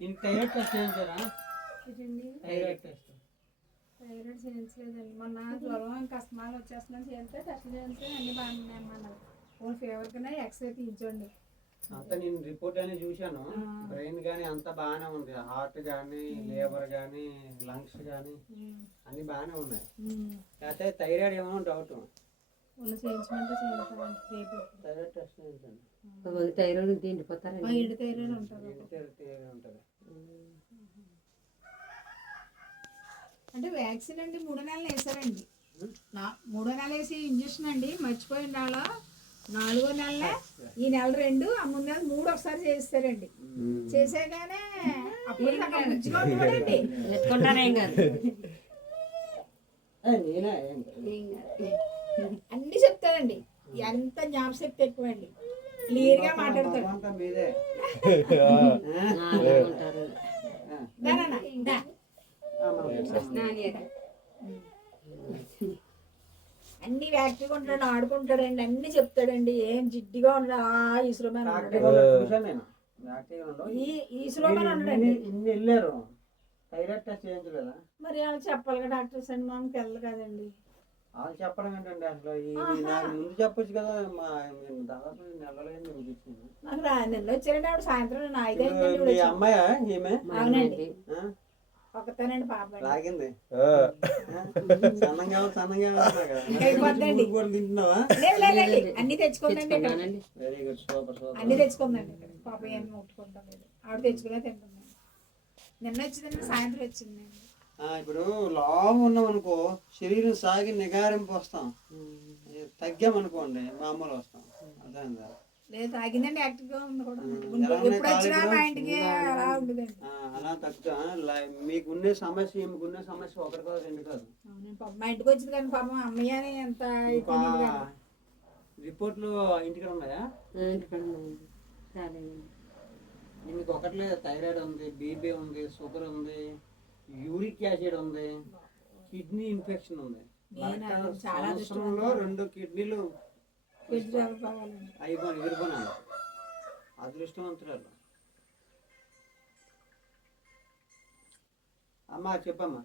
Thyroid test చేయించారా? Thyroid test thyroid చేయించలేదండి. మొన్న జ్వరం కస్టమర్లు వచ్చేస్తున్నాను చేస్తే టెస్ట్ చేస్తే అన్ని బాగానే అన్నారు. ఓన్ ఫీవర్ కన్నా ఎక్స్రే తీయించండి అంతా నేను రిపోర్ట్ అనేది చూశాను. బ్రెయిన్ కానీ అంతా బాగానే ఉంది. హార్ట్ కానీ లివర్ కానీ లంగ్స్ కానీ అన్ని బాగానే ఉన్నాయి. అయితే థైరాయిడ్ ఏమో డౌట్. థైరాయిడ్ టెస్ట్ చేయించండి. థైరాయిడ్ తిండిపోతారు థైరాయిడ్ ఉంటుంది. అంటే వ్యాక్సిన్ అండి 3 నెలలు వేసారండి. 3వ నెల వేసి ఇంజక్షన్ అండి మర్చిపోయిన వాళ్ళ 4వ నెలలే ఈ నెల 2 ఆ ముందు నెల 3 ఒకసారి చేస్తారండి. చేసాగానే అప్పుడు అన్ని చెప్తాడండి. ఎంత జ్ఞాపశక్తి ఎక్కువండి. క్లియర్ గా మాట్లాడతాడు. అన్ని యాక్టివ్గా ఉంటాడు, ఆడుకుంటాడండి, అన్ని చెప్తాడండి. ఏం జిడ్డిగా ఉండడు. మరి వాళ్ళు చెప్పాలి కదా డాక్టర్స్ అండి. మనకి వెళ్ళదు కదండి. వాళ్ళు చెప్పడం ఏంటండి అసలు నాకు ముందు చెప్పొచ్చు కదా. దాదాపు నెలలో నాకు నెల వచ్చారండి. ఆవిడ సాయంత్రం 5 అమ్మాయా ఈమె? అవునండి, ఒకతేనండి పాప లాగింది. సన్నంగా తింటున్నావా? అన్ని తెచ్చుకుందండి. Very good, super super. అన్ని తెచ్చుకుందండి. పాప ఏమి ముట్టుకుంటాం లేదు. ఆవిడ తెచ్చుకునే తింటుందండి. నిన్న వచ్చిందండి, సాయంత్రం వచ్చిందండి. ఇప్పుడు లావు ఉన్నాం అనుకో శరీరం సాగి నిగారింపు వస్తాం. తగ్గామనుకోండి మామూలు వస్తాం. అర్థమైందా? లేదు తాగిందండి. యాక్టివ్గా ఉంది కూడా. అలా తగ్గుతా. మీకున్నే సమస్య ఈమెకున్నే సమస్య ఒకటి కాదు, 2 కాదు. మా ఇంటికి వచ్చింది కానీ పాపం అమ్మయ్య ఎంత రిపోర్ట్లు ఇంటికి ఉన్నాయా? మీకు ఒకటి థైరాయిడ్ ఉంది, బీపీ ఉంది, షుగర్ ఉంది, యూరిక్ యాసిడ్ ఉంది, కిడ్నీ ఇన్ఫెక్షన్ ఉంది. సంవత్సరంలో 2 కిడ్నీలు ఎగిరిపోయినాను. అదృష్టవంతురాలు. అమ్మా చెప్పమ్మా.